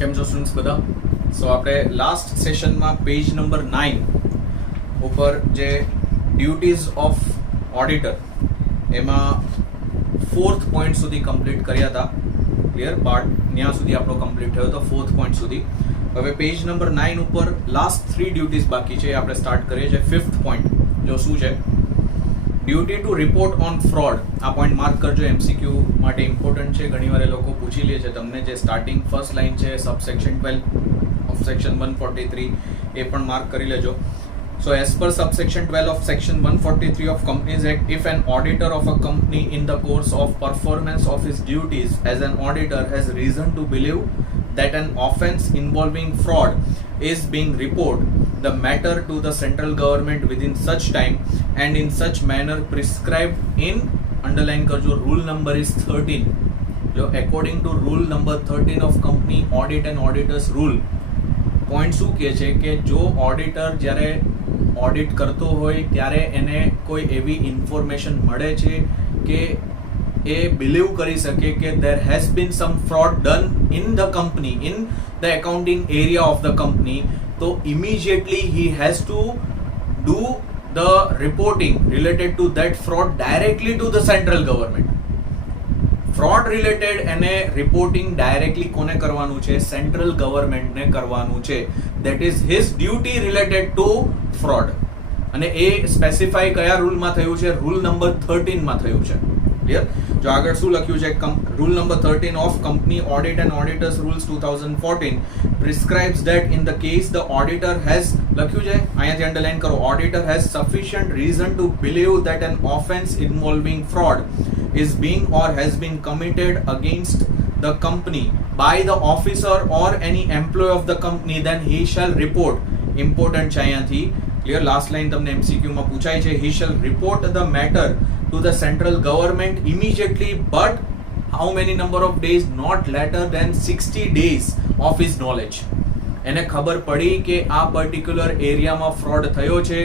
કેમ છો સ્ટુડન્ટ્સ બધા? સો આપણે લાસ્ટ સેશનમાં પેજ નંબર 9 ઉપર જે ડ્યુટીઝ ઓફ ઓડિટર એમાં 4th પોઈન્ટ સુધી કમ્પ્લીટ કર્યા હતા. ક્લિયર પાર્ટ ત્યાં સુધી આપણો કમ્પ્લીટ થયો હતો 4th પોઈન્ટ સુધી. હવે પેજ નંબર 9 ઉપર લાસ્ટ 3 ડ્યુટીઝ બાકી છે. આપણે સ્ટાર્ટ કરીએ છીએ 5th પોઈન્ટ. જો શું છે? Duty to report on fraud. આ પોઈન્ટ માર્ક કરજો, એમસીક્યુ માટે ઇમ્પોર્ટન્ટ છે. ઘણીવાર એ લોકો પૂછી લે છે તમને. જે સ્ટાર્ટિંગ ફર્સ્ટ લાઈન છે સબસેક્શન 12 ઓફ સેક્શન 143 એ પણ માર્ક કરી લેજો. So as per subsection 12 of section 143 of Companies Act, if an auditor of a company in the course of performance of his duties as an auditor has reason to believe that an offence involving fraud is being reported the matter to the central government within such time and in such manner prescribed in, underline karjo, rule number is 13. So according to rule number 13 of Company Audit and Auditors Rule, point શું કહે છે કે જો auditor જ્યારે audit કરતો હોય ત્યારે એને કોઈ એવી ઇન્ફોર્મેશન મળે છે કે એ બિલીવ કરી શકે કે there has been some fraud done in the company, in the accounting area of the company, so immediately he has to do the reporting related to that fraud directly to the central government. Fraud related એને reporting directly કોને કરવાનું છે? Central ગવર્મેન્ટને કરવાનું છે. That is his duty related to fraud. અને એ specify કયા રૂલમાં થયું છે? રૂલ નંબર 13 માં થયું છે. ક્લિયર? જો આગળ શું લખ્યું છે? Rule number 13 of company audit and auditors rules 2014 prescribes that in the case the auditor has, લખ્યું છે અહીંયાથી અંડરલાઈન કરો, auditor has sufficient reason to believe that an offence involving fraud is being or has been committed against the company by the officer or any employee of the company, then he shall report. Important છે અહીંયાથી. Clear? Last line તમને MCQ માં પૂછાય છે. he shall report the matter to the central government immediately, but how many number of days? Not later than 60 days of his knowledge. એને ખબર પડી કે આ પર્ટિક્યુલર એરિયામાં ફ્રોડ થયો છે,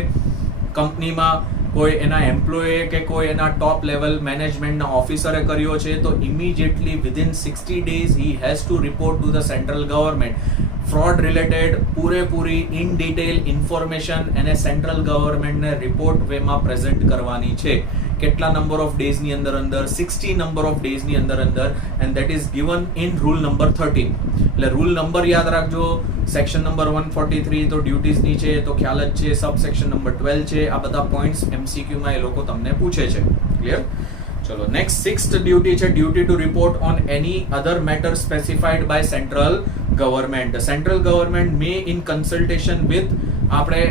કંપનીમાં કોઈ એના એમ્પ્લોયે કે કોઈ એના ટોપ લેવલ મેનેજમેન્ટના ઓફિસરે કર્યો છે, તો immediately within 60 days he has to report to the central government. Fraud related પૂરેપૂરી ઇન ડિટેલ ઇન્ફોર્મેશન એને સેન્ટ્રલ ગવર્મેન્ટને રિપોર્ટ વેમાં પ્રેઝન્ટ કરવાની છે. કેટલા નંબર ઓફ ડેઝની અંદર 60 નંબર ઓફ ડેઝની અંદર and that is given in rule number 13. એટલે રૂલ નંબર યાદ રાખજો. સેક્શન નંબર 143 તો ડ્યુટીઝની છે તો ખ્યાલ જ છે. સબ સેક્શન નંબર 12 છે. આ બધા પોઈન્ટ્સ MCQ માં એ લોકો તમને પૂછે છે. ક્લિયર? ચલો નેક્સ્ટ 6th ડ્યુટી છે duty to report on any other matter specified by central government. Central government may in consultation with, આપણે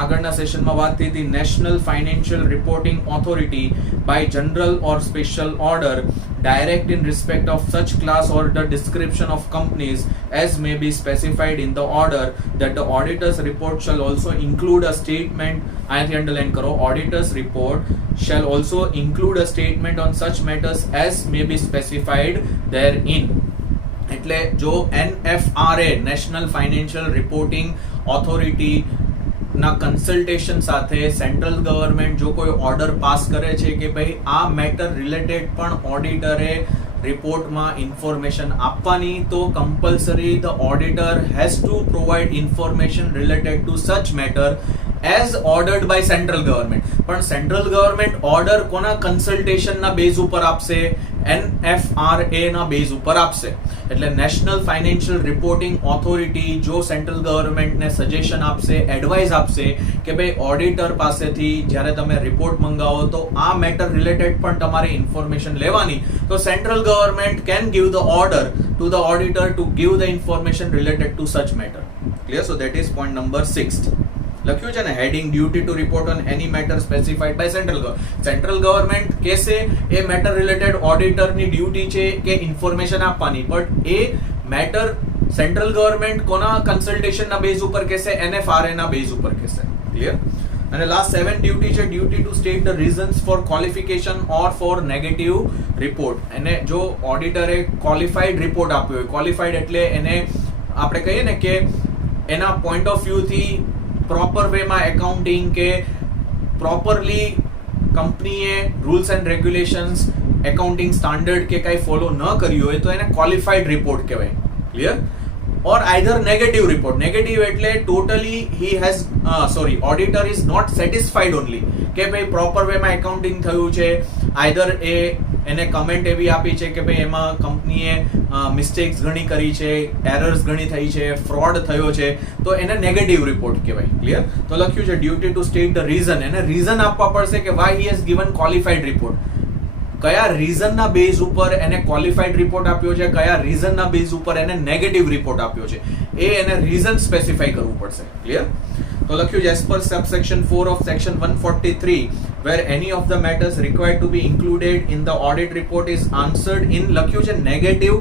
આગળના સેશનમાં વાત થઈ હતી, national financial reporting authority by general or special order direct in respect of such class or the description of companies as may be specified in the order, that the auditor's report shall also include a statement, અહીંયાથી underline કરો, auditor's report shall also include a statement on such matters as may be specified therein. એટલે જો NFRA national financial reporting authority ના consultation સાથે central government જો કોઈ order pass કરે છે કે ભાઈ આ મેટર રિલેટેડ પણ ઓડિટરે રિપોર્ટમાં ઇન્ફોર્મેશન આપવાની, તો compulsory the auditor has to provide information related to such matter as ordered by central government. પણ સેન્ટ્રલ ગવર્મેન્ટ ઓર્ડર કોના કન્સલ્ટેશનના બેઝ ઉપર આપશે? NFRA ના બેઝ ઉપર આપશે. એટલે નેશનલ ફાઇનાન્શિયલ રિપોર્ટિંગ ઓથોરિટી જો સેન્ટ્રલ ગવર્મેન્ટને સજેશન આપશે, એડવાઇસ આપશે કે ભાઈ ઓડિટર પાસેથી જ્યારે તમે રિપોર્ટ મંગાવો તો આ મેટર રિલેટેડ પણ તમારે ઇન્ફોર્મેશન લેવાની, તો central government can give the order to the auditor to give the information related to such matter. Clear? So that is point number 6. લખ્યું છે ને heading duty to report on any matter specified by central government. Central government કહેશે એ matter related ઓડિટરની duty છે કે information આપવાની, but એ મેટર સેન્ટ્રલ ગવર્મેન્ટ કોના કન્સલ્ટેશનના બેઝ ઉપર કહેશે? NFRA ના બેઝ ઉપર કહેશે. ક્લિયર? અને લાસ્ટ 7 ડ્યુટી છે duty to state the reasons for qualification or for negative report. અને જો ઓડિટરે ક્વોલિફાઈડ રિપોર્ટ આપ્યો હોય, ક્વોલિફાઈડ એટલે એને આપણે કહીએ ને કે એના પોઈન્ટ ઓફ વ્યૂથી પ્રોપર વેમાં એકાઉન્ટિંગ કે પ્રોપરલી કંપનીએ rules and regulations accounting standard કે કંઈ ફોલો ન કર્યું હોય તો એને ક્વોલિફાઈડ રિપોર્ટ કહેવાય. Clear? or either negative report. Negative એટલે totally he has auditor is not satisfied only કે ભાઈ proper way માં accounting થયું છે, either એને કમેન્ટ એવી આપી છે કે ભાઈ એમાં કંપનીએ મિસ્ટેક્સ ઘણી કરી છે, એરર્સ ઘણી થઈ છે, ફ્રોડ થયો છે, તો એને નેગેટિવ રિપોર્ટ કહેવાય. ક્લિયર? તો લખ્યું છે duty to state the reason. એને રીઝન આપવા પડશે કે Y he has given qualified report. કયા રીઝનના બેઝ ઉપર એને ક્વોલિફાઈડ રિપોર્ટ આપ્યો છે, કયા રીઝનના બેઝ ઉપર એને નેગેટિવ રિપોર્ટ આપ્યો છે, એ એને રીઝન સ્પેસિફાઈ કરવું પડશે. ક્લિયર? તો લખ્યું છે as per subsection 4 of section 143 where any of the matters required to be included in the audit report is answered in, લખ્યું છે negative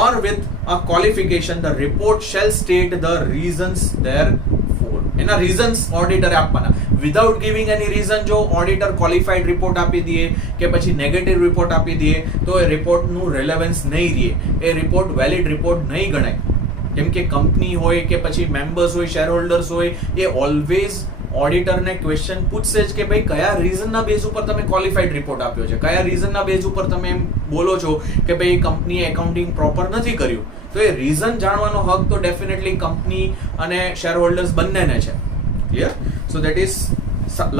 or with a qualification, the report shall state the reasons therefor. એના reasons ઓડિટરે આપવાના. Without giving એની reason જો auditor qualified report આપી દે કે પછી negative report આપી દે તો એ રિપોર્ટનું રેલેવન્સ નહીં રહે, એ રિપોર્ટ વેલિડ રિપોર્ટ નહીં ગણાય. કેમ કે કંપની હોય કે પછી મેમ્બર્સ હોય, શેર હોલ્ડર્સ હોય, એ ઓલવેઝ ઓડિટરને ક્વેશ્ચન પૂછશે જ કે ભાઈ કયા રીઝનના બેઝ ઉપર તમે ક્વોલિફાઈડ રિપોર્ટ આપ્યો છે, કયા રીઝનના બેઝ ઉપર તમે એમ બોલો છો કે ભાઈ કંપનીએ એકાઉન્ટિંગ પ્રોપર નથી કર્યું. તો એ રીઝન જાણવાનો હક તો ડેફિનેટલી કંપની અને શેર હોલ્ડર્સ બંનેને છે. Clear? So that is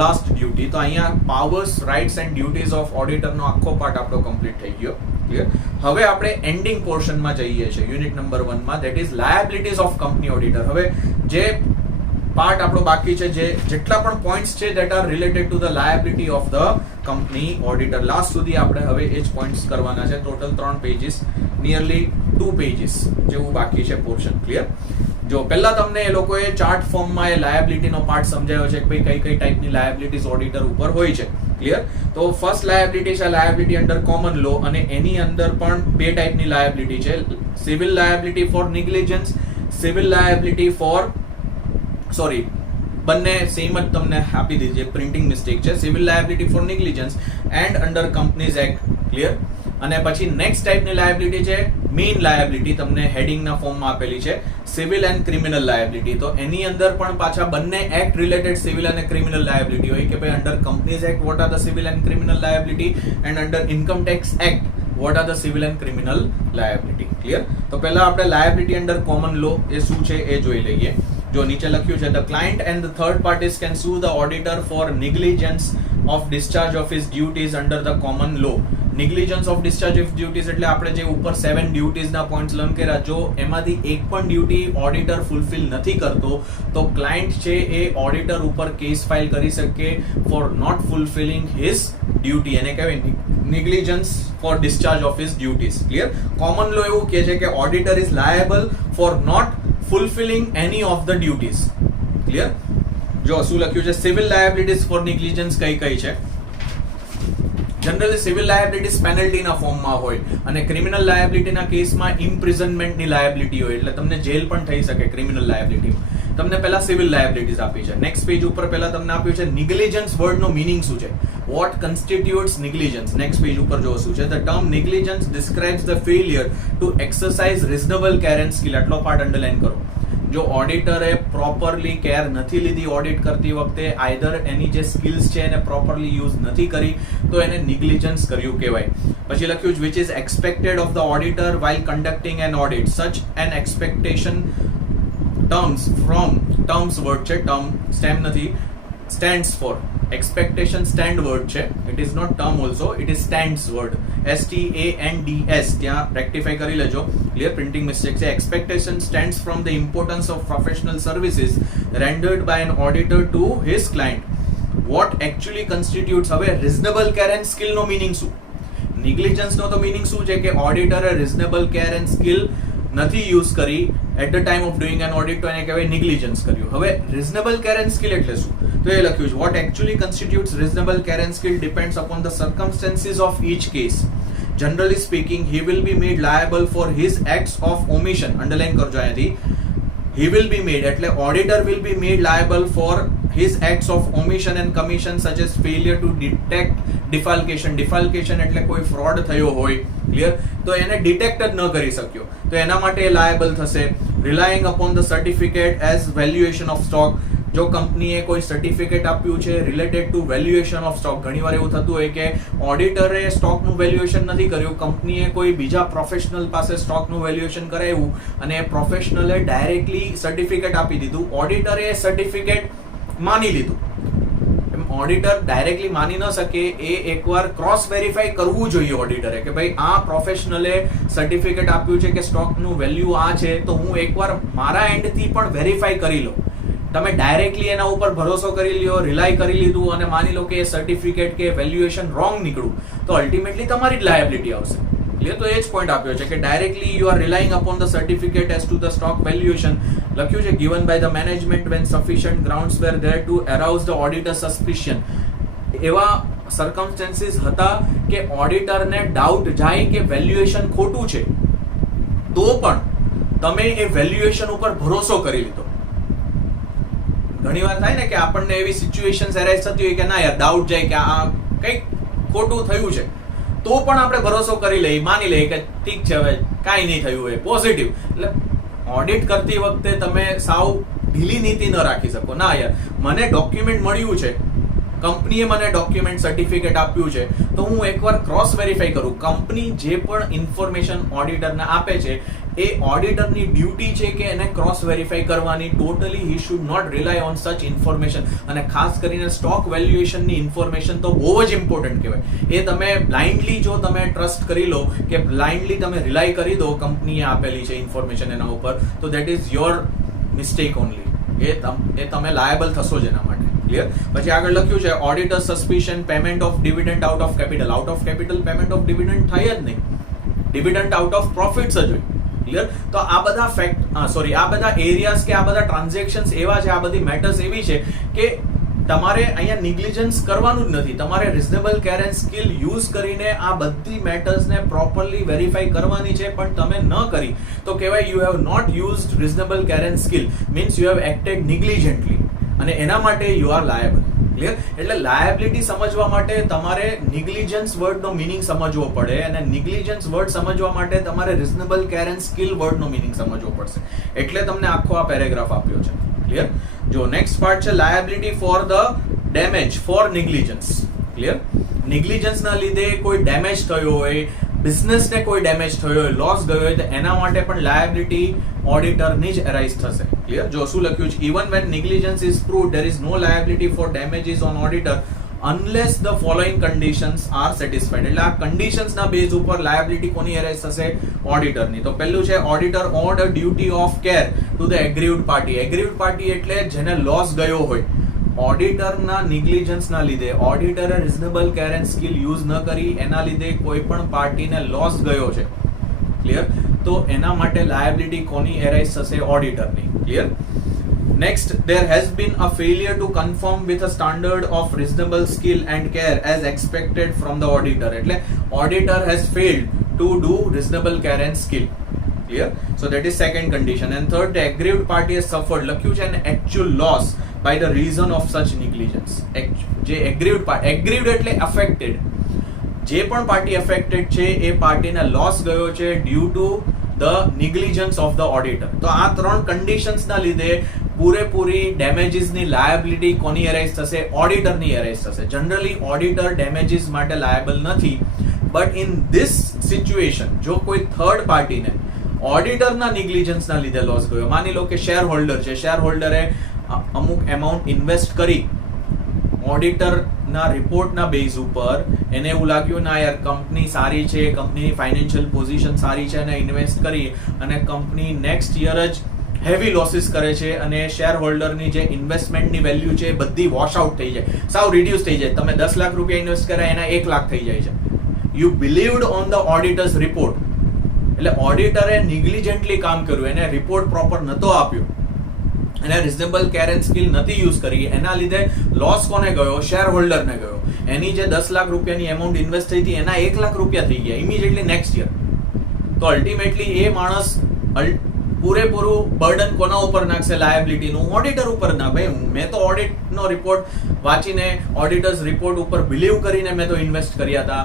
last duty. તો અહીંયા powers, rights and duties of ઓડિટરનો આખો પાર્ટ આપણો કમ્પ્લીટ થઈ ગયો. ક્લિયર? હવે આપણે એન્ડિંગ પોર્શનમાં જઈએ છીએ યુનિટ નંબર 1 માં, that is liabilities of company auditor. હવે જે પાર્ટ આપણો બાકી છે, જે જેટલા પણ પોઈન્ટ્સ છે that are related to the liability of the company auditor, last સુધી આપણે હવે એ જ પોઈન્ટ્સ કરવાના છે. ટોટલ 3 પેજીસ, નિયરલી 2 પેજીસ જેવું બાકી છે પોર્શન. ક્લિયર? જો પહેલા તમને એ લોકોએ ચાર્ટ ફોર્મમાં એ લાયબિલિટીનો પાર્ટ સમજાવ્યો છે કે ભાઈ કઈ ટાઈપની લાયબિલિટીઝ ઓડિટર ઉપર હોય છે. ક્લિયર? તો ફર્સ્ટ લાયબિલિટી છે લાયબિલિટી અંડર કોમન લો, અને એની અંદર પણ 2 ટાઈપની લાયબિલિટી છે. Civil liability for negligence, civil liability for બંને સેમ જ તમને આપી દીધી, પ્રિન્ટિંગ મિસ્ટેક છે. Civil liability for negligence and under companies act. Clear? અને પછી નેક્સ્ટ ટાઈપની લાયબિલિટી છે મેઇન લાયબિલિટી, તમને હેડિંગના ફોર્મમાં આપેલી છે, સિવિલ એન્ડ ક્રિમિનલ લાયબિલિટી. તો એની અંદર પણ પાછા બંને એક્ટ રિલેટેડ સિવિલ અને ક્રિમિનલ લાયબિલિટી હોય કે ભાઈ under companies act what are the civil and criminal liability and under income tax act what are the civil and criminal liability. Clear? તો પહેલા આપણે લાયબિલિટી અંડર કોમન લો એ શું છે એ જોઈ લઈએ. જો નીચે લખ્યું છે the client and the third parties can sue the auditor for negligence of discharge of his duties under the common law. Negligence of discharge of duties એટલે આપણે જે ઉપર 7 ડ્યુટીઝના પોઈન્ટ્સ લર્ન કર્યા, જો એમાંથી એક પણ ડ્યુટી ઓડિટર ફૂલફિલ નથી કરતો તો ક્લાયન્ટ છે એ ઓડિટર ઉપર કેસ ફાઇલ કરી શકે for not fulfilling his duty. એને કહેવાય negligence for discharge of his duties. Clear? Common law એવું કહે છે કે auditor is liable for not fulfilling any of the duties. Clear? જો શું લખ્યું છે સિવિલ લાયબિલિટીઝ ફોર નેગ્લિજન્સ કઈ છે. જનરલી સિવિલ લાયબિલિટીઝ પેનલ્ટીના ફોર્મમાં હોય અને ક્રિમિનલ લાયબિલિટીના કેસમાં ઇમ્પ્રિઝનમેન્ટની લાયબિલિટી હોય, એટલે તમને જેલ પણ થઈ શકે ક્રિમિનલ લાયબિલિટીમાં. તમને પહેલા સિવિલ લાયબિલિટીઝ આપી છે. નેક્સ્ટ પેજ ઉપર પહેલા તમને આપ્યું છે નેગ્લિજન્સ વર્ડનો મીનિંગ શું છે, what constitutes negligence. Next page ઉપર જો શું છે, the term negligence describes the failure to exercise reasonable care and skill. આટલો પાર્ટ અંડરલાઈન કરો. જો ઓડિટરે પ્રોપરલી કેર નથી લીધી ઓડિટ કરતી વખતે, આઈધર એની જે સ્કિલ્સ છે એને પ્રોપરલી યુઝ નથી કરી, તો એને નેગ્લિજન્સ કર્યું કહેવાય. પછી લખ્યું છે which is expected of the auditor while conducting an audit. Such an expectation terms word છે, ટર્મ સ્ટેમ નથી, stands for. expectation stand word છે, it is not term also, it is stands word, STANDS. ત્યાં rectify કરી લેજો, clear? printing mistake છે. expectation stands from the importance of professional services rendered by an auditor to his client. what actually constitutes, હવે reasonable care and skill no meaning શું, negligence નો તો meaning શું છે કે ઓડિટરે reasonable care and skill નથી use કરી at the time of doing an audit, તો એને કહેવાય નેગ્લિજન્સ કર્યું. હવે રિઝનેબલ કેર એન્ડ સ્કિલ એટલે શું, તો એ લખ્યું છે what actually constitutes reasonable care and skill depends upon the circumstances of each case. Generally speaking he will be made liable for his acts of omission. Underline કરજો અહીંયાથી, he will be made એટલે auditor will be made liable for his acts of omission and commission such as failure to detect defalcation. એટલે કોઈ fraud થયો હોય, clear, તો એને detect જ ન કરી શક્યો તો એના માટે લાયેબલ થશે. relying upon the certificate as valuation of stock. જો કંપનીએ કોઈ સર્ટિફિકેટ આપ્યું છે related to valuation of stock, ઘણીવાર એવું થતું હોય કે ઓડિટરે સ્ટોકનું વેલ્યુએશન નથી કર્યું, કંપનીએ કોઈ બીજા પ્રોફેશનલ પાસે સ્ટોકનું વેલ્યુએશન કરાવ્યું અને પ્રોફેશનલે ડાયરેક્ટલી સર્ટિફિકેટ આપી દીધું, ઓડિટરે એ સર્ટિફિકેટ માની લીધું. ઓડિટર ડાયરેક્ટલી માની ન શકે, એ એકવાર ક્રોસ વેરીફાઈ કરવું જોઈએ ઓડિટરે કે ભાઈ આ પ્રોફેશનલે સર્ટિફિકેટ આપ્યું છે કે સ્ટોકનું વેલ્યુ આ છે, તો હું એકવાર મારા એન્ડથી પણ વેરીફાઈ કરી લઉં. તમે ડાયરેક્ટલી એના ઉપર ભરોસો કરી લ્યો, રિલાય કરી લીધું અને માની લો કે એ સર્ટિફિકેટ કે વેલ્યુએશન રોંગ નીકળ્યું, તો અલ્ટિમેટલી તમારી જ લાયબિલિટી આવશે. ક્લિયર? તો એ જ પોઈન્ટ આપ્યો છે કે directly you are relying upon the certificate as to the stock valuation. લખ્યું છે given by the management when sufficient grounds were there to arouse the auditor's suspicion. એવા સર્કમસ્ટેન્સીસ હતા કે ઓડિટરને ડાઉટ જાય કે વેલ્યુએશન ખોટું છે, તો પણ તમે એ વેલ્યુએશન ઉપર ભરોસો કરી લીધો. ઘણીવાર થાય ને કે આપણને એવી સિચ્યુએશન એરાઇઝ થતી હોય કે ના યાર ડાઉટ જાય કે આ કંઈક ખોટું થયું છે, તો પણ આપણે ભરોસો કરી લઈએ, માની લઈએ કે ઠીક છે હવે કાંઈ નહીં થયું હોય, પોઝિટિવ. એટલે ઓડિટ કરતી વખતે તમે સાવ ઢીલી નીતિ ન રાખી શકો. ના યાર મને ડોક્યુમેન્ટ મળ્યું છે, કંપનીએ મને ડોક્યુમેન્ટ સર્ટિફિકેટ આપ્યું છે, તો હું એકવાર ક્રોસ વેરીફાઈ કરું. કંપની જે પણ ઇન્ફોર્મેશન ઓડિટરને આપે છે એ ઓડિટરની ડ્યુટી છે કે એને ક્રોસ વેરીફાઈ કરવાની. Totally he should not rely on such information. અને ખાસ કરીને સ્ટોક વેલ્યુએશનની ઇન્ફોર્મેશન તો બહુ જ ઇમ્પોર્ટન્ટ કહેવાય. એ તમે બ્લાઇન્ડલી જો તમે ટ્રસ્ટ કરી લો કે બ્લાઇન્ડલી તમે રિલાય કરી દો કંપનીએ આપેલી છે ઇન્ફોર્મેશન એના ઉપર, તો that is your mistake only. એ તમે લાયબલ થશો જ એના માટે. ક્લિયર? પછી આગળ લખ્યું છે auditor suspicion payment of dividend out of capital. Out of capital payment of dividend થાય જ નહીં, ડિવિડન્ડ આઉટ ઓફ પ્રોફિટ્સ જ હોય. ક્લિયર? તો આ બધા આ બધા એરિયાઝ કે આ બધા ટ્રાન્ઝેક્શન્સ એવા છે, આ બધી મેટર્સ એવી છે કે તમારે અહીંયા નિગ્લિજન્સ કરવાનું જ નથી. તમારે રિઝનેબલ કેર એન્ડ સ્કિલ યુઝ કરીને આ બધી મેટર્સને પ્રોપરલી વેરીફાઈ કરવાની છે, પણ તમે ન કરી તો કહેવાય you have not used reasonable care and skill, means you have acted negligently, અને એના માટે યુ આર લાયબલ. ક્લિયર? એટલે લાયબિલિટી સમજવા માટે તમારે નિગ્લિજન્સ વર્ડનો મિનિંગ સમજવો પડે, અને નિગ્લિજન્સ વર્ડ સમજવા માટે તમારે રિઝનેબલ કેર એન્ડ સ્કિલ વર્ડનો મિનિંગ સમજવો પડશે. એટલે તમને આખો આ પેરેગ્રાફ આપ્યો છે. ક્લિયર? જો નેક્સ્ટ પાર્ટ છે liability for the damage for negligence. Clear? નિગ્લિજન્સના લીધે કોઈ ડેમેજ થયો હોય, બિઝનેસને કોઈ ડેમેજ થયો હોય, લોસ ગયો હોય, તો એના માટે પણ લાયબિલિટી ઓડિટરની જ એરાઇઝ થશે. ક્લિયર? જો શું લખ્યું છે, even when negligence is proved there is no liability for damages on auditor unless the following conditions are satisfied. એટલે આ કન્ડિશન્સના બેઝ ઉપર લાયબિલિટી કોની એરાઇઝ થશે? ઓડિટરની. તો પહેલું છે auditor owned a duty of care to the aggrieved party. Aggrieved party એટલે જેને લોસ ગયો હોય. ઓડિટરના નિગ્લિજન્સના લીધે ઓડિટરે રિઝનેબલ કેર એન્ડ સ્કિલ યુઝ ન કરી, એના લીધે કોઈ પણ પાર્ટીને લોસ ગયો છે. ક્લિયર? તો એના માટે લાયબિલિટી કોની એરાઇઝ થશે? ઓડિટરની. Clear? Next, there has been a failure to conform with a standard of reasonable skill and care as expected from the auditor. એટલે auditor has failed to do reasonable care and skill. Clear? So that is second condition. And third, the aggrieved party has suffered. લખ્યું છે an actual loss by the reason of such negligence. જે aggrieved એટલે affected. જે પણ party affected છે એ પાર્ટીને loss ગયો છે due to the negligence of the auditor. તો આ ત્રણ કન્ડિશન્સના લીધે પૂરેપૂરી ડેમેજીસની લાયબિલિટી કોની એરાઇઝ થશે? ઓડિટરની એરાઇઝ થશે. જનરલી ઓડિટર ડેમેજીસ માટે લાયબલ નથી, બટ ઇન ધીસ સિચ્યુએશન જો કોઈ થર્ડ પાર્ટીને ઓડિટરના નિગ્લિજન્સના લીધે લોસ ગયો, માની લો કે શેર હોલ્ડર છે, શેર હોલ્ડરે અમુક એમાઉન્ટ ઇન્વેસ્ટ કરી, ઓડિટરના રિપોર્ટના બેઝ ઉપર એને એવું લાગ્યું ના યાર કંપની સારી છે, કંપનીની ફાઇનાન્શિયલ પોઝિશન સારી છે, અને ઇન્વેસ્ટ કરી અને કંપની નેક્સ્ટ યર જ હેવી લોસીસ કરે છે, અને શેર હોલ્ડરની જે ઇન્વેસ્ટમેન્ટની વેલ્યુ છે બધી વોશ આઉટ થઈ જાય, સાવ રિડ્યુસ થઈ જાય. તમે 10 લાખ રૂપિયા ઇન્વેસ્ટ કર્યા એના 1 લાખ થઈ જાય છે. You believed on the auditors report. એટલે ઓડિટરે નિગ્લિજન્ટલી કામ કર્યું, એને રિપોર્ટ પ્રોપર નતો આપ્યો, એને રિઝનેબલ કેર એન્ડ સ્કિલ નથી યુઝ કરી, એના લીધે લોસ કોને ગયો? શેર હોલ્ડરને ગયો. એની જે 10 લાખ રૂપિયાની એમાઉન્ટ ઇન્વેસ્ટ થઈ હતી એના 1 લાખ રૂપિયા થઈ ગયા ઇમિડિયેટલી નેક્સ્ટ યર. તો અલ્ટિમેટલી એ માણસ પૂરેપૂરું બર્ડન કોના ઉપર નાખશે? લાયબિલિટીનું ઓડિટર ઉપર ના. ભાઈ મેં તો ઓડિટનો રિપોર્ટ વાંચીને, ઓડિટર્સ રિપોર્ટ ઉપર બિલીવ કરીને મેં તો ઇન્વેસ્ટ કર્યા હતા,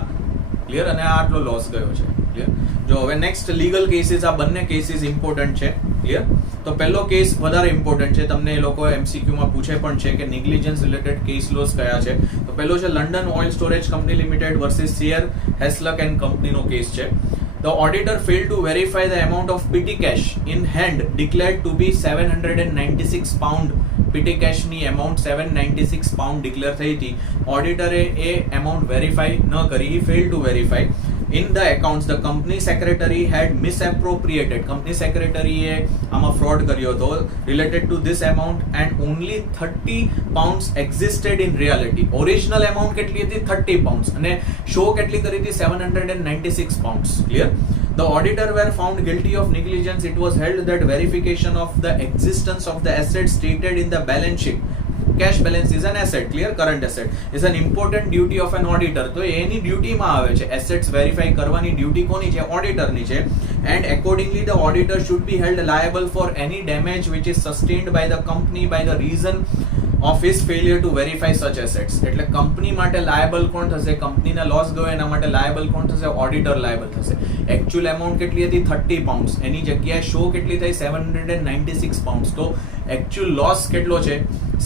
ક્લિયર, અને આ આટલો લોસ ગયો છે. ક્લિયર. જો હવે નેક્સ્ટ લીગલ કેસીસ, આ બંને કેસીસ ઇમ્પોર્ટન્ટ છે. ક્લિયર. તો પહેલો કેસ વધારે ઇમ્પોર્ટન્ટ છે, તમને એ લોકો એમસીક્યુમાં પૂછે પણ છે કે નેગ્લિજન્સ રિલેટેડ કેસ લોસ કયા છે. તો પહેલો છે London oil storage company limited versus Seear Hasluck and કંપનીનો કેસ છે. The auditor failed to verify the amount of petty cash in hand declared to be £796. petty cash ની amount £796 declare થઈ હતી. ઓડિટરે એ amount verify ન કરી, he failed to verify. In the accounts, the company secretary had misappropriated. company secretary એ આમાં fraud કર્યો હતો related to this amount and only £30 existed in reality. Original amount કેટલી હતી? £30 અને show કેટલી કરી હતી? £796. Clear? The auditor were found guilty of negligence. It was held that verification of the existence of the assets stated in the balance sheet. Cash balance is an asset, clear, current asset is an important duty of an auditor. તો એની ડ્યુટીમાં આવે છે assets verify કરવાની duty કોની છે? ઓડિટરની છે. And accordingly the auditor should be held liable for any damage which is sustained by the company by the reason of his failure to verify such assets. એટલે company માટે liable કોણ થશે? કંપનીને loss ગયો એના માટે લાયબલ કોણ થશે? ઓડિટર લાયબલ થશે. એકચ્યુઅલ એમાઉન્ટ કેટલી હતી? £30. એની જગ્યાએ શો કેટલી થઈ? £796. તો એકચ્યુઅલ લોસ કેટલો છે?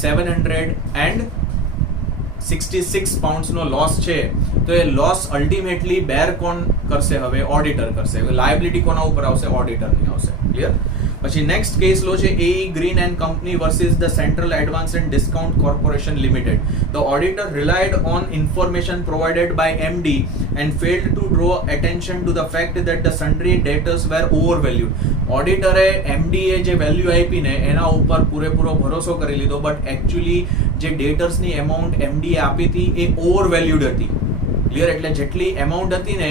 £766 નો લોસ છે. તો એ લોસ અલ્ટિમેટલી બેર કોણ કરશે? હવે ઓડિટર કરશે. લાયબિલિટી કોના ઉપર આવશે? ઓડિટરની આવશે. ક્લિયર. પછી નેક્સ્ટ કેસ લો છે AE Green and Company versus the Central Advance and Discount Corporation Limited. The auditor relied on information provided by MD and failed to draw attention to the fact that the sundry debtors were overvalued. ઓડિટરે MD એ જે value આપી ને એના ઉપર પૂરેપૂરો ભરોસો કરી લીધો, but actually જે ડેટર્સની એમાઉન્ટ MD એ આપી હતી એ ઓવરવેલ્યુડ હતી. ક્લિયર. એટલે જેટલી એમાઉન્ટ હતી ને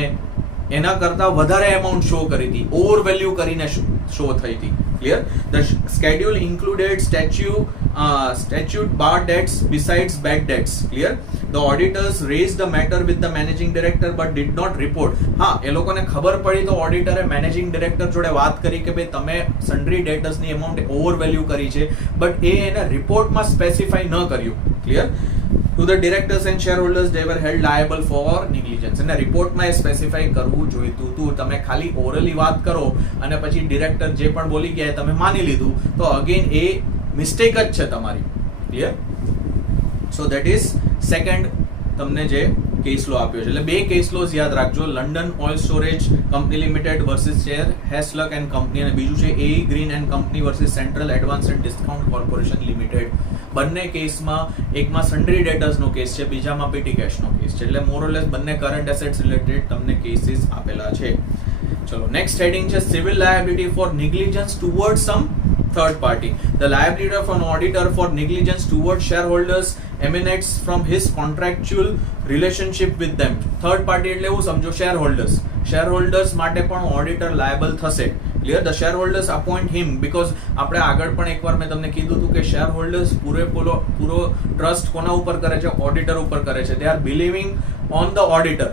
એના કરતા વધારે એમાઉન્ટ શો કરી હતી, ઓવરવેલ્યુ કરીને શો થઈ હતી. Clear. The schedule included statute bar debts besides bad debts. Clear. The auditors raised the matter with the managing director but did not report. હા, એ લોકોને ખબર પડી તો ઓડિટરે મેનેજિંગ ડિરેક્ટર જોડે વાત કરી કે ભાઈ તમે સન્ડ્રી ડેટર્સની એમાઉન્ટ ઓવરવેલ્યુ કરી છે, બટ એ એને રિપોર્ટમાં સ્પેસિફાઈ ન કર્યું. Clear. To the directors and shareholders they were held liable for negligence. અને રિપોર્ટમાં એ સ્પેસિફાઈ કરવું જોઈતું હતું. તમે ખાલી ઓરલી વાત કરો અને પછી ડિરેક્ટર જે પણ બોલી ગયા તમે માની લીધું, તો અગેન એ મિસ્ટેક જ છે તમારી. Clear. So that is second તમને જે કેસ લો આપ્યો છે. એટલે બે કેસ લોસ યાદ રાખજો, London oil storage company limited versus Seear Hasluck and company, અને બીજું છે AE Green and company versus central advance and discount corporation limited. બંને કેસમાં એકમાં સન્ડ્રી ડેટર્સનો કેસ છે, બીજામાં પેટી કેશનો કેસ છે. એટલે મોરલેસ બંને કરંટ એસેટ્સ રિલેટેડ તમને કેસીસ આપેલા છે. ચલો નેક્સ્ટ હેડિંગ છે civil liability for negligence toward some third party. The liability of an auditor for negligence towards shareholders emanates from his contractual relationship with them. Third party એટલે એવું સમજો, shareholders. shareholders માટે પણ auditor liable થશે. Clear. The shareholders appoint him because આપણે આગળ પણ એકવાર મેં તમને કીધું હતું કે shareholders પૂરો ટ્રસ્ટ કોના ઉપર કરે છે? ઓડિટર ઉપર કરે છે. They are believing on the auditor.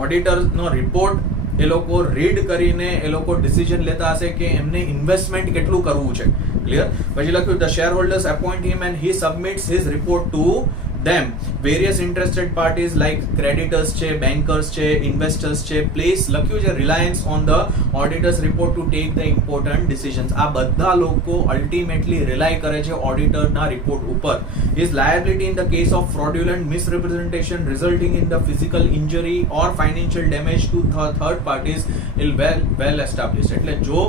auditor નો રિપોર્ટ એ લોકો રીડ કરીને એ લોકો ડિસિઝન લેતા હશે કે એમને ઇન્વેસ્ટમેન્ટ કેટલું કરવું છે. ક્લિયર. પછી લખ્યું the shareholders appoint him and he submits his report to them. Various interested parties like creditors છે, bankers છે, investors છે, place લખ્યું છે reliance on the auditor's report to take the important decisions. આ બધા લોકો અલ્ટિમેટલી રિલાય કરે છે ઓડિટરના રિપોર્ટ ઉપર. His liability in the case of fraudulent misrepresentation resulting in the physical injury or financial damage to third parties is well established. એટલે જો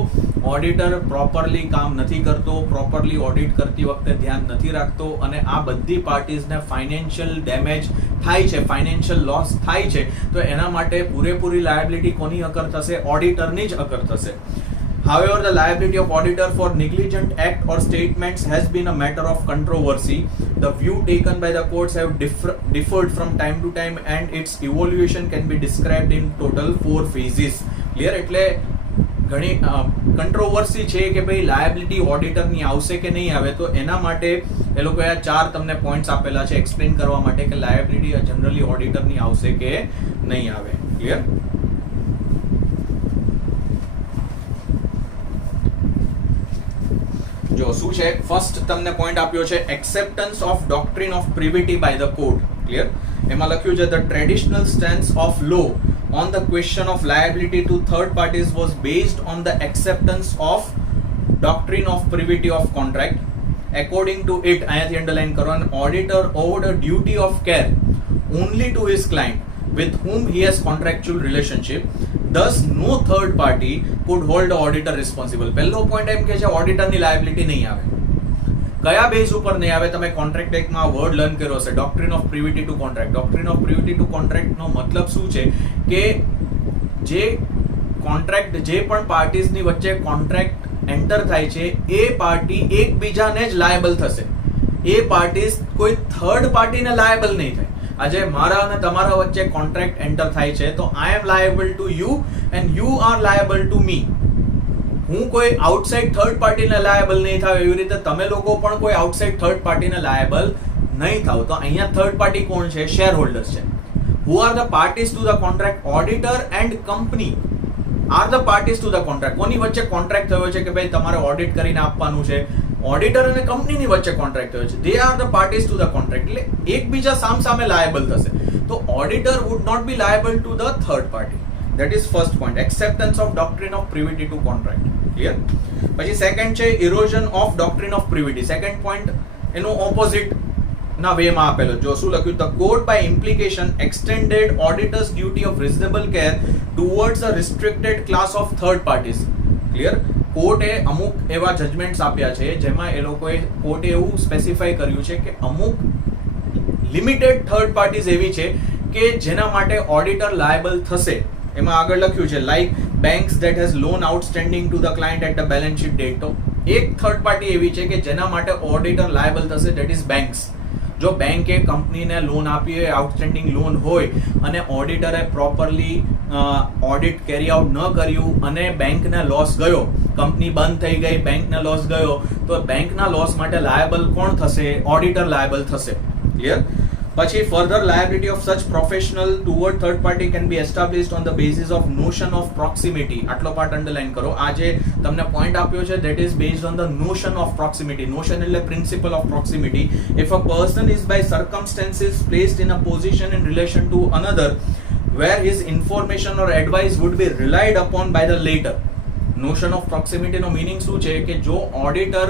auditor properly કામ નથી કરતો, પ્રોપરલી ઓડિટ કરતી વખતે ધ્યાન નથી રાખતો અને આ બધી પાર્ટીઝને ફાઇનાન્શિયલ ડેમેજ થાય છે, ફાઇનાન્શિયલ લોસ થાય છે, તો એના માટે પૂરેપૂરી લાયબિલિટી કોની અકર થશે? ઓડિટરની જ અકર થશે. However, the liability of auditor for negligent act or statements has been a matter of controversy. The view taken by the courts have differed from time to time and its evaluation can be described in total 4 phases. Clear. એટલે ઘણી કંટ્રોવર્સી છે કે ભાઈ liability ઓડિટરની આવશે કે નહીં આવે, તો એના માટે એ લોકોએ આ 4 તમને પોઈન્ટ્સ આપેલા છે એક્સપ્લેન કરવા માટે કે લાયબિલિટી જનરલી ઓડિટરની આવશે કે નહીં આવે. ક્લિયર. જો શું છે, ફર્સ્ટ તમને પોઈન્ટ આપ્યો છે acceptance of doctrine of privity by the court. Clear. એમાં લખ્યું છે the traditional stance of law on the question of liability to third parties was based on the acceptance of doctrine of privity of contract. According to it, અહીંયાથી underline કરો, an auditor owed a duty of care only to his client with whom he has contractual relationship. Thus, no third party could hold the auditor responsible. પહેલો point એમ કે છે ઓડિટરની liability નહીં આવે. કયા base ઉપર નહીં આવે? તમે કોન્ટ્રાક્ટ એક્ટમાં વર્ડ લર્ન કર્યો હશે, doctrine of privity to contract. Doctrine of privity to કોન્ટ્રાક્ટનો મતલબ શું છે કે જે કોન્ટ્રાક્ટ, જે પણ પાર્ટીઝની વચ્ચે કોન્ટ્રાક્ટ એન્ટર થાય છે એ પાર્ટી એકબીજાને જ લાયબલ થશે. એ પાર્ટીઝ કોઈ થર્ડ પાર્ટીને લાયબલ નહીં થાય. આજે મારા અને તમારા વચ્ચે કોન્ટ્રાક્ટ એન્ટર થાય છે તો I am liable to you and you are liable to me. હું કોઈ આઉટસાઇડ થર્ડ પાર્ટીને લાયબલ નહીં થાવ, એવી રીતે તમે લોકો પણ કોઈ આઉટસાઇડ થર્ડ પાર્ટીને લાયબલ નહીં થાવ. તો અહીંયા થર્ડ પાર્ટી કોણ છે? શેર હોલ્ડર્સ છે. Who are the parties to the contract? Auditor and company R the parties to the contract. કોની વચ્ચે કોન્ટ્રાક્ટ થયો છે કે ભાઈ તમારે ઓડિટ કરીને આપવાનું છે? ઓડિટર અને કંપનીની વચ્ચે કોન્ટ્રાક્ટ થયો છે. They are the parties to the contract. એટલે એકબીજા સામસામે લાયબલ થશે. તો auditor would not be liable to the third party. That is first point, acceptance of doctrine of privity to contract. Clear? પછી સેકન્ડ છે erosion of doctrine of privity. Second point એનો opposite ના way માં આપેલો. જો શું લખ્યું? The court by implication extended auditor's duty of reasonable care towards a restricted class of third parties. Clear? કોર્ટે અમુક એવા જજમેન્ટ્સ આપ્યા છે જેમાં એ લોકોએ કોર્ટે એવું સ્પેસિફાઈ કર્યું છે કે અમુક લિમિટેડ થર્ડ પાર્ટીઝ એવી છે કે જેના માટે ઓડિટર લાયબલ થશે. એમાં આગળ લખ્યું છે like banks that has loan outstanding to the client at the balance sheet date. તો એક થર્ડ પાર્ટી એવી છે કે જેના માટે ઓડિટર લાયબલ થશે, ધેટ ઇઝ બેંક્સ. જો બેંકે કંપનીને લોન આપી હોય, આઉટસ્ટેન્ડિંગ લોન હોય અને ઓડિટરે પ્રોપરલી ઓડિટ કેરી આઉટ ન કર્યું અને બેંકને લોસ ગયો, કંપની બંધ થઈ ગઈ, બેંકને લોસ ગયો, તો બેંકના લોસ માટે લાયબલ કોણ થશે? ઓડિટર લાયબલ થશે. ક્લિયર? પછી further liability of such professional toward third party can be established on the basis of notion of proximity. આટલો પાર્ટ અંડરલાઈન કરો. આ જે તમને પોઈન્ટ આપ્યો છે that is based on the notion of proximity. notion એટલે principle of proximity. If a person is by circumstances placed in a position in relation to another where his information or advice would be relied upon by the later. notion of proximity નો meaning શું છે કે જો auditor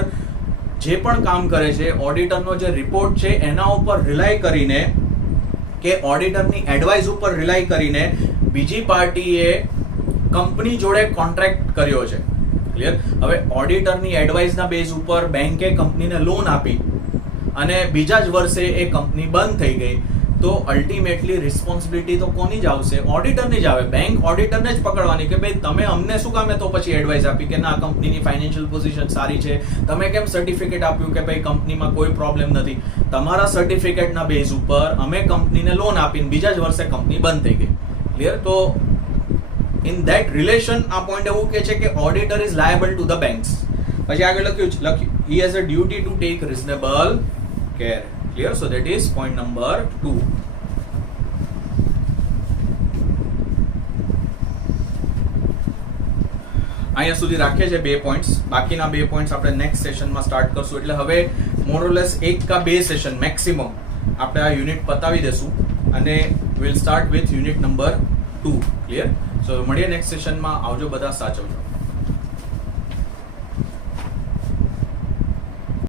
જે પણ કામ કરે છે, ઓડિટરનો જે રિપોર્ટ છે એના ઉપર રિલાય કરીને કે ઓડિટરની એડવાઇસ ઉપર રિલાય કરીને બીજી પાર્ટીએ કંપની જોડે કોન્ટ્રાક્ટ કર્યો છે. ક્લિયર? હવે ઓડિટરની એડવાઇસના બેઝ ઉપર બેંકે કંપનીને લોન આપી અને બીજા જ વર્ષે એ કંપની બંધ થઈ ગઈ, તો અલ્ટિમેટલી રિસ્પોન્સિબિલિટી તો કોની જ આવશે? ઓડિટરની જ આવે. બેંક ઓડિટરને જ પકડવાની કે ભાઈ તમે અમને શું કામે તો પછી એડવાઇસ આપી કે ના કંપનીની ફાઇનાન્શિયલ પોઝિશન સારી છે, તમે કેમ સર્ટિફિકેટ આપ્યું કે ભાઈ કંપનીમાં કોઈ પ્રોબ્લેમ નથી? તમારા સર્ટિફિકેટના બેઝ ઉપર અમે કંપનીને લોન આપીને બીજા જ વર્ષે કંપની બંધ થઈ ગઈ. ક્લિયર? તો ઇન ધેટ રિલેશન આ પોઈન્ટ એવું કે છે કે auditor is liable to the banks. પછી આગળ લખ્યું he has a duty to take reasonable care. Clear? So that is point number 2. અહીંયા સુધી રાખીએ છે 2 પોઈન્ટ્સ. બાકીના 2 પોઈન્ટ્સ આપણે નેક્સ્ટ સેશનમાં સ્ટાર્ટ કરશું. એટલે હવે મોરલેસ 1 કા 2 સેશન મેક્સિમમ આપણે આ યુનિટ પતાવી દેશું અને will start with unit number 2. Clear? So મળીએ નેક્સ્ટ સેશનમાં. આવજો બધા, સાચવજો.